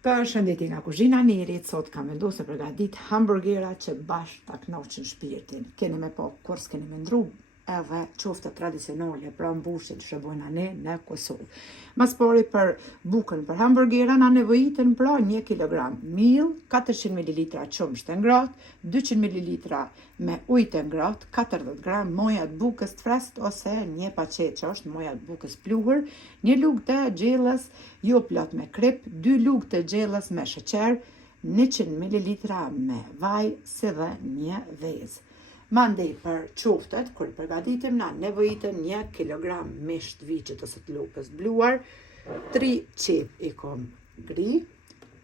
Përshëndetje nga kuzhina Nerit, sot kam vendosur të përgatit hamburgera që bashkë ta knoqin shpirtin. Keni me po kur s'keni me ndru edhe qofte tradicionale pra mbushit që bojna ne në Kosovë. Mas pari për bukën për hamburgera na nevojitën pra 1 kg miell, 400 ml qumësht e ngratë, 200 ml me ujë të ngratë, 40 gram moja të bukës të freskët ose një paqet që është moja të bukës pluhur, 1 lugë të xhellës jo plot me krip, 2 lugë të xhellës me sheqer, 100 ml me vaj si dhe 1 vezë. Mandej për qoftet, kur përgatitim na nevojitën 1 kg misht viçit ose të lopës bluar, 3 qep i kom gri,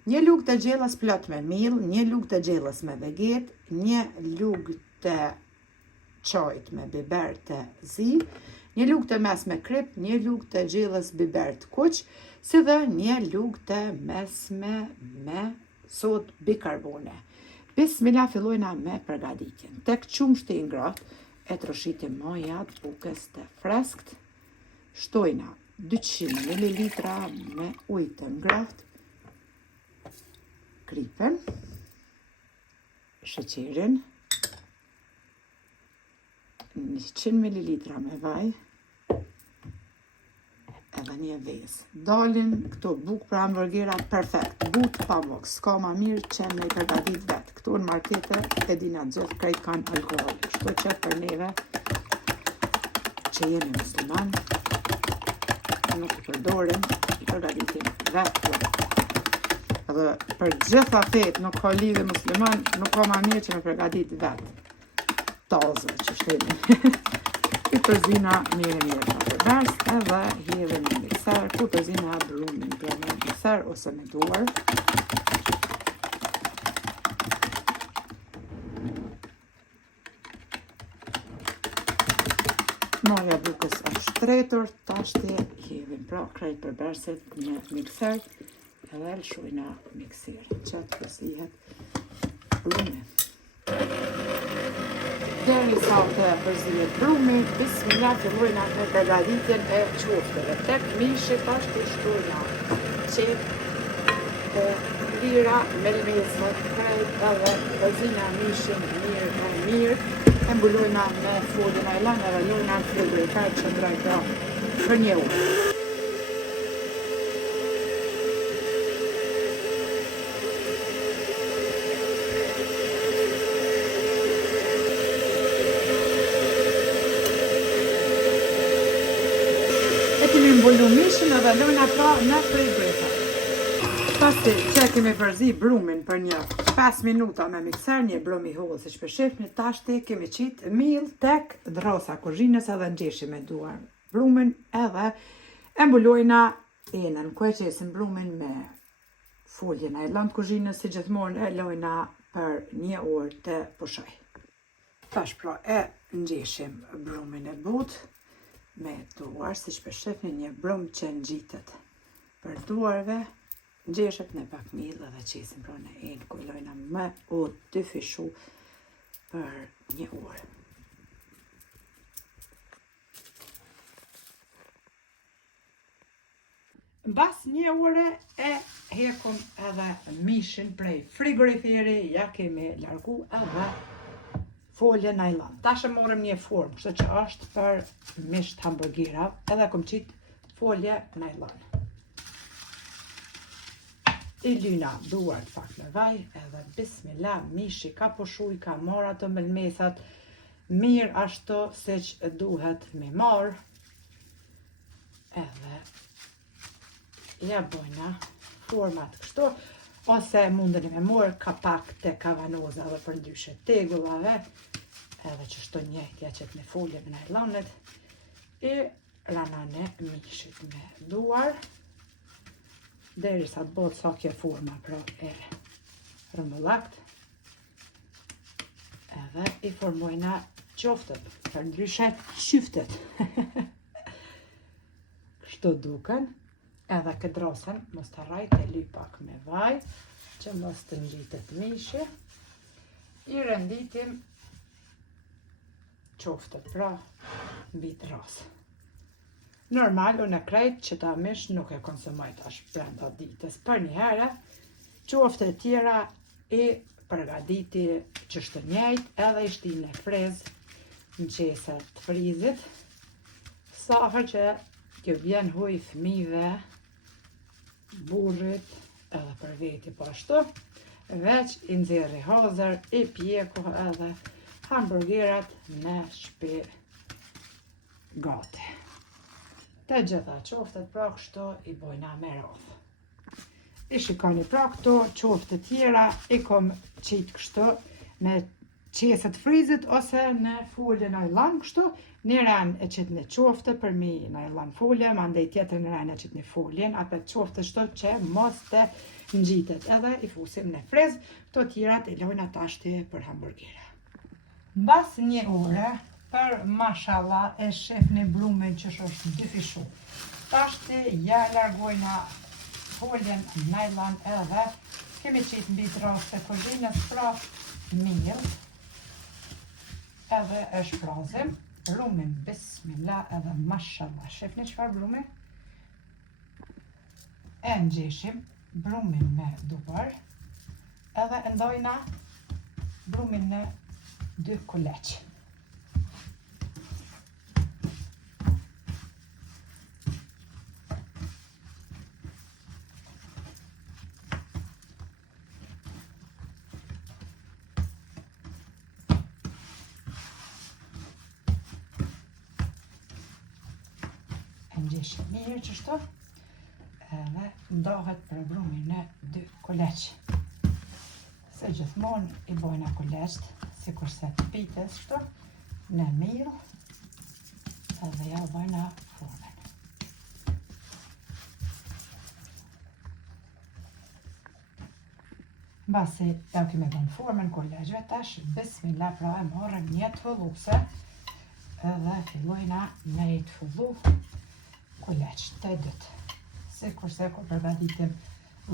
1 lugë të xhellës plot me miell, 1 lugë të xhellës me veget, 1 lugë të çajit me biber të zi, 1 lugë të mes me krip, 1 lugë të xhellës biber të kuq, si dhe 1 lugë të mesme me sodë bikarbone. Bismillah, fillojna me përgatitjen. Tek qumshti i ngratë e troshitim moja të bukës të freskët, shtojna 200 ml me ujë të ngratë, kripen, sheqerin, 100 ml me vaj, edhe 1 vezë. Dalin këto bukë për hamburgera perfekt, but pa mok, s'ka ma mirë që me i përgatit vetë. Këto në markete e dina gjithë krejt kanë alkohol. Shto që për neve që jemi musliman, nuk i përdorim, i përgatitim vetë. Edhe për gjitha fet nuk ka lidhje musliman, nuk ka ma mirë që me përgatit vetë. Tazë që shtemi. I përzina mirë për bers edhe hjeve në mikser, ku përzina brumin për në mikser ose me duar. Moja bukës është shtretur, tashti hjevin pra krejt për berset në mikser edhe lëshojna mikser, që të përslihet brumin. Deri sa të përzihet brumi, bismillah fillojna me përgatitjen e qofteve. Tek mishi tash të shtojna qep të lira, melmesat, krejt edhe përzina mishin mirë. E mbulojna me folje najlon edhe lojna në frigorifer që ndroj pra për 1 orë. Mbullu mishin edhe lojna pra në frigorifer. Pasi që kemi përzi brumin për një 5 minuta me mikser, një brum i hollë si që përshifni, tashti kemi qitë miell tek drosa kuzhinës edhe nxeshi me duar brumin edhe e mbulojna enën, ku e qesim brumin me folje najlon të kuzhinës, si gjithmonë e lojna për 1 orë të pushoj. Tash pra e nxeshim brumin e butë, me duar, si që përshifni një brum që ngjitet për duarve, nxeshet në pak miell edhe qesim pra në enë, ku lojna me o të fishu për 1 orë. Mbas 1 ore e hekum edhe mishin prej frigoriferi, ja kemi largu edhe folje najlon. Tash e morëm një formë, kështu që është për misht hamburgera, edhe kom qitë folje najlon. I lyna duart pak me vaj, edhe bismillah, mishi ka pushuj, ka marrë ato melmesat, mirë ashtu se që duhet me marë, edhe ja bojna format kështu, ose mundeni me morë kapak të kavanoza dhe për ndryshe tegullave, edhe që shto njëhtja që të në folje me najlonet, i ranane mishit me duar, deri sa të botë sa kjo forma pra e rëmbullakt, edhe i formojna qoftet, për ndryshe qyftet. Kështu duken. Edhe këtë drosën, mos të rajt e ly pak me vaj, që mos të ngjitet mishi. I renditim qoftet pra mbi drosë. Normal, unë e krejt që ta mish nuk e konsumoj tash brenda ditës. Për një herë, Qoftë e tjera i përgatiti që shtë njejt edhe i shti në frezë në qese të frizit, sa herë që kjo vjen huj fëmijëve, burrit edhe për veti po ashtu, veç i nxjerri hazër, i pjeku edhe hamburgerat në shtëpi gati. Të gjitha qoftet pra kështu i bojna me radhë. I shikoni pra këto qoftë të tjera i kom qitë kështu në qese të frizit ose në folje najlon kështu, një ren e qitë në qoftë për mi najlon folje, ma ndej tjetër në ren e qitë në foljen, atë qoftë shtu që mos të ngjitet edhe i fusim në friz, këto tjerat i lojna tashti për hamburgera. Mbas një ore, për mashallah e shef një blumen që është dy fishu. Tashti ja largojna foljen najlon edhe kemi qitë mbi rast të kuzhinës pra mirë edhe e shprazim blumin bismillah edhe mashallah. Shefni çfarë blumi? E ngjeshim blumin me duar edhe e ndojna blumin në 2 kuleq. Ngjeshim mirë qështu edhe ndohet për brumin në 2 kuleq. Se gjithmonë i bojna kuleqt, si kurse të pites shtu, në mirë edhe ja bojna formen. Basi ja kemi bën formen kuleqve tash, bismillah pra e marrëm një tëlluse edhe fillojna me i tëllu kuleq të dytë, si kurse kur përgatitim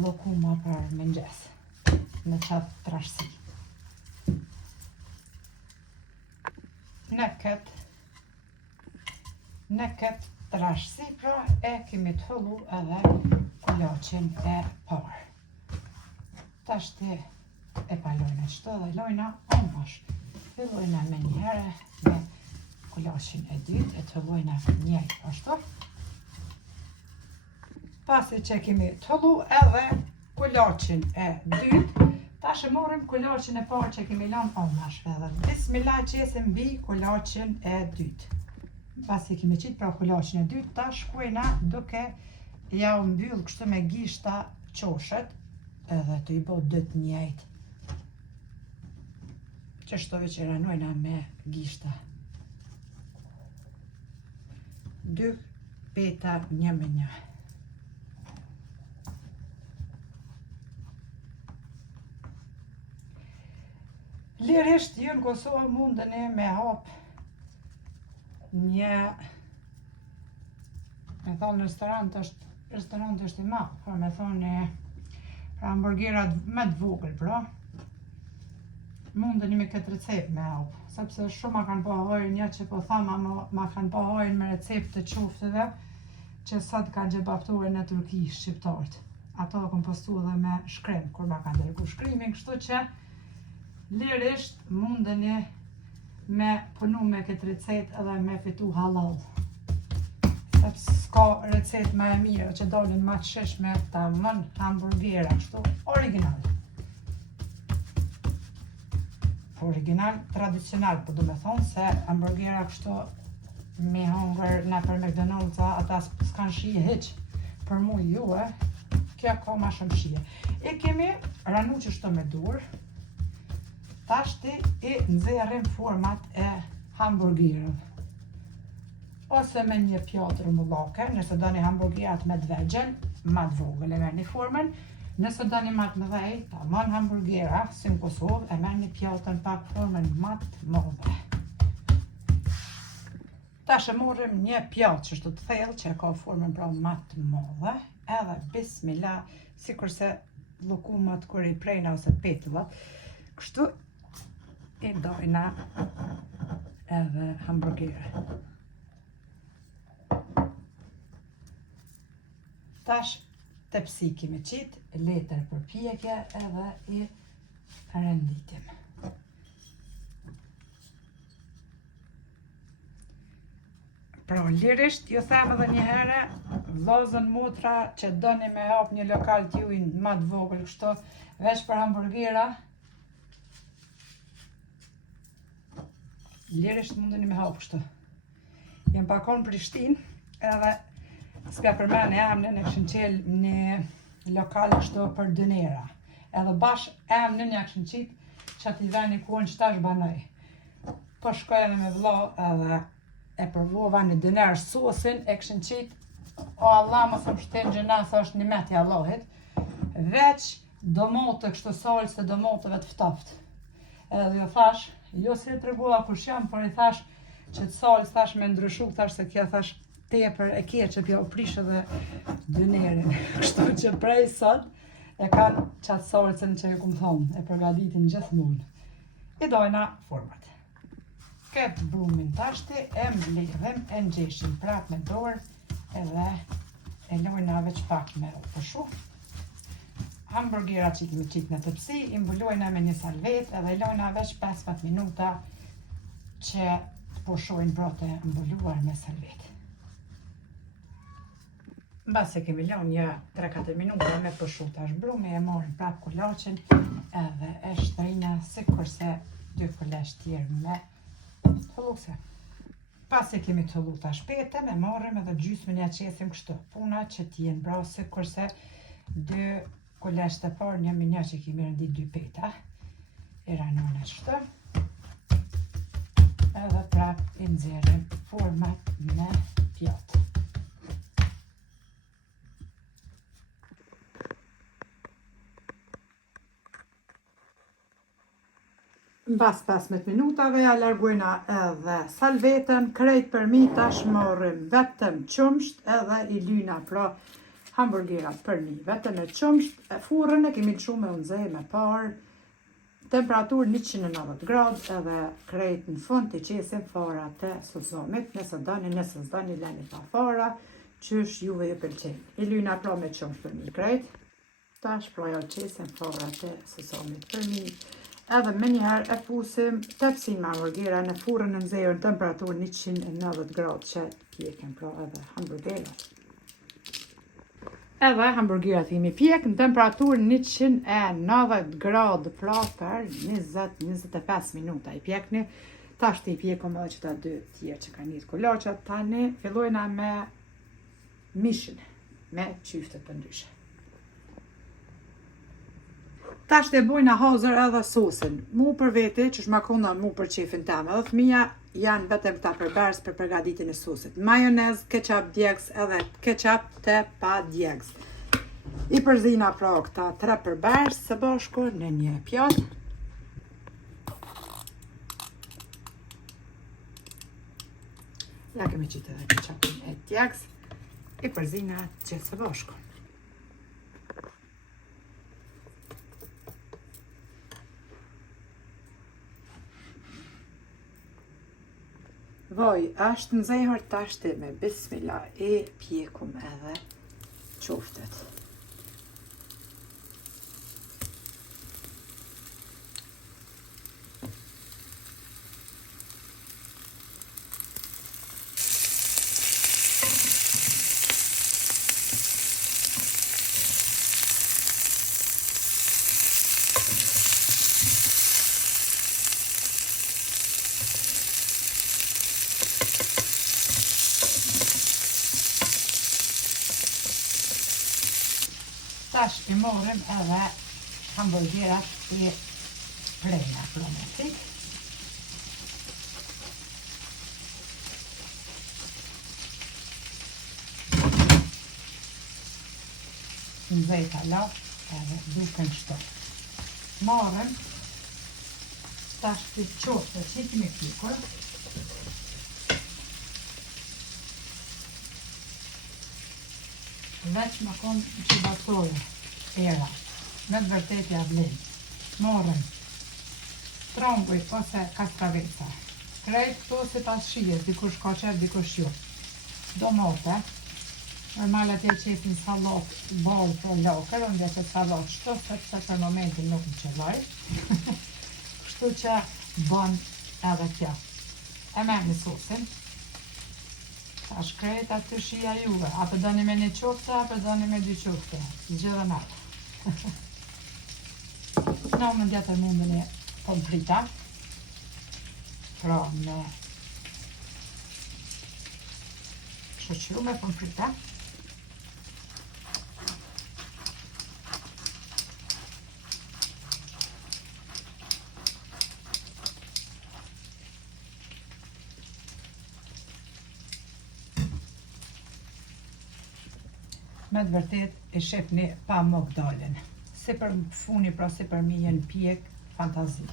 llokuma për mëngjes në qatë trashësi. Në këtë trashësi pra e kemi të hëllu edhe kuloqin e parë. Tashti e palojna qëto dhe lojna omash. Fillojna me njëherë me kuloqin e dytë, e të hëllojna njëjtë ashtu. Pasi që kemi të hëllu edhe kuloqin e dytë, tash e morëm kuloqin e parë që kemi lanë omash edhe bismillah qesim mbi kuloqin e dytë. Pasi kemi qitë pra kuloqin e dytë, tash shkojna duke ja u mbyll kështu me gishta qoshet edhe të i bo dytë njejt. Qështove që ranojna me gishta. 2 peta një me një. Lirisht ju në Kosovë mundeni me hap një, me thonë restorant është i madh, por me thonë hamburgerat me të vogël pra. Mundeni me këtë recept me hap, sepse shumë ma kanë pohojnë një që po thama ma kanë pohojnë me recept të qoftëve që sot kanë gjebaftuar në Turki shqiptarët. Ato kom postu edhe me shkrim, kur ma kanë dërgu shkrimin, kështu që lirisht mundeni me punu me këtë recept edhe me fitu halal. Sepse s'ka recept ma e mirë që dalin ma të shishme ta mën hamburgera, kështu original. Original, tradicional, po du me thonë se hamburgera kështu me hongër në për McDonald's-a, ata s'kan shije hiq. Për mu ju, kjo ka ma shumë shije. I kemi ranu qështu me dur, tashti i nxerrim format e hamburgerëve. Ose me një pjatër mullake, nëse do një hamburgerat me të vegjel, ma të vogël e merr një formen, nëse do një ma të mëdhej, ta man hamburgera, si në Kosovë, e merr një pjatër pak formen ma të mëdhe. Tash e morrim një pjatë që shtu të thellë, që e ka formen pra ma të mëdhe, edhe bismillah, si kurse llokumat kur i prejna ose petullat, kështu i dojna edhe hamburgere. Tash tepsi kemi qitë, letër për pjekje edhe i renditim. Pra, lirisht, ju them edhe një herë, vllazën motra që doni me hap një lokal t'juj më të vogël kështu, veç për hamburgera, lirisht mundeni me hap kështu. Jem pakon Prishtinë, edhe s'ka përmend emrin, e kishin qel një lokal kështu për dënera. Edhe bash emrin ja kishin qit që ati veni ku në qëtash banoj. Po shkoj edhe me vlla edhe e provova në dëner sosin, e kishin qit, o Allah më thëm shten gjëna, thosht një meti Allahit, veç domote kështu salës të domoteve të ftoft. Edhe jo thash, jo si e tregova kush jam, por i thash që të salës thash me ndryshu, thash se kjo thash tepër e kje që pja u prish edhe dënerin. Kështu që prej sot e kanë qatë salësën që ju kumë thonë, e përgatitin gjithmonë. I dojna format. Këtë brumin tashti e mbledhem, e nxeshim prap me dorë edhe e lojna veç pak me përshu. Hamburgerat që kemi qitë në tepsi, i mbulojna me një salvet edhe lojna veç 15 minuta që të pushojnë brote mbuluar me salvet. Mbas se kemi lënë një 3-4 minuta me përshu tash brumi, e marrim prap kulaçin edhe e shtrina sikurse 2 kulaç tjerë me thelluse. Pas se kemi thellu tash petën, e marrim edhe gjysmën ja qesim kështu. Puna që t'jenë bra sikurse 2 kulaç të parë, një minja që kemi rendit 2 peta. I ranona kështu. Edhe prap i nxjerrim format me pjatë. Mbas 15 minutave ja largojna edhe salvetën, krejt për mi tash marrim vetëm qumsht edhe i lyna pra hamburgerat për mi. Vetëm e qumsht, furrën e kemi çu me unxej me parë, temperaturë 190 gradë edhe krejt në fund i qesim fara të sosomit, nëse s'doni lani pa fara, qysh juve ju pëlqen. I lyna pra me qumsht për mi krejt, tash pra ja qesim fara të sosomit për mi. Edhe me njëherë e fusim tepsin me hamburgera në furrën në nxehur në temperaturë 190 gradë që pjekën pra edhe hamburgerat. Edhe hamburgerat kemi pjek në temperaturë 190 gradë pra për 20-25 minuta i pjekni. Tash i pjekom edhe qëta 2 tjerë që kanë njët kulaçat, tani fillojna me mishin, me qyftet për ndryshe. Tash të bojna hazër edhe sosin. Mu për veti, që shmakona mu për qefin tem, edhe fëmija janë vetëm këta përbers për përgatitin e sosit. Majonez, ketchup djegës edhe ketchup të pa djegës. I përzina pra këta 3 përbers së bashku në një pjatë. Ja kemi qitë edhe ketchupin e djegës. I përzina gjithë së bashku. Vaj, është nxehur tashti me bismillah e pjekum edhe qoftet. Tash i morëm edhe hamburgerat e prejna promesit. Nxejta lart edhe duken kështu. Morëm tash të qofte që i kemi pjekur. Veç më konë që batojë era, me të vërtet ja vlenë. Morëm trombuj ose kaskavesa. Krejt këto si pas shijes, dikush ka qef, dikush jo. Domate, Normal atje qepin sallat ballë për lakër, unë që sallat shto, sepse për momentin nuk më qëlloj. Kështu që bën edhe kjo. E me një sosin. Ta shkrejt aty shia juve. A përdoni me një qofte, a përdoni me 2 qofte. Gjithë në. Në më ndjetër mundën e pomfrita. Pra me shoqëru me pomfrita. Me të vërtet e shefni pa mok dalën. Si për funi, pra si për mijen pjek, fantazi.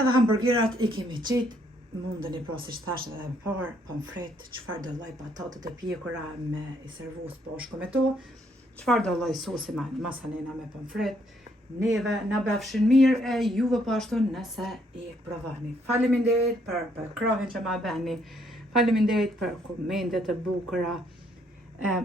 Edhe hamburgerat I kemi qitë, mundën I pra si shtash edhe më parë, pomfret, qëfar do lloj patatet e pjekura me I servus bashku me to, qëfar do lloj sosi me masanena me pomfret, neve na befshin mirë e juve po ashtu nëse I provani. Faleminderit për krahin që ma beni, faleminderit për komentet e bukura,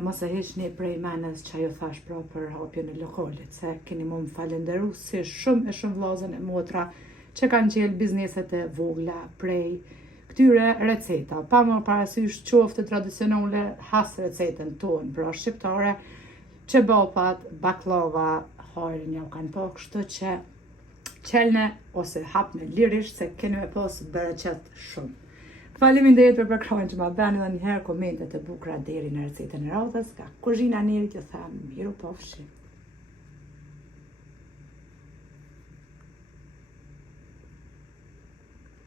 mos e hiqni prej menës që ajo thash pra për hapjen e lokalit, se keni më falenderu si shumë e shumë vllazën e motra që kanë qelë bizneset e vogla prej këtyre receta. Pa më parasysh qofte tradicionale has recetën tonë, pra shqiptare, çebapat, baklava, harin ja kanë pa, kështu që qelne ose hapne lirisht se keni me pas bereqet shumë. Faleminderit për përkrahjen që ma bani dhe njëherë komentet e bukura deri në recetën e radhës, ka kuzhina Nerit ju them miru pafshi.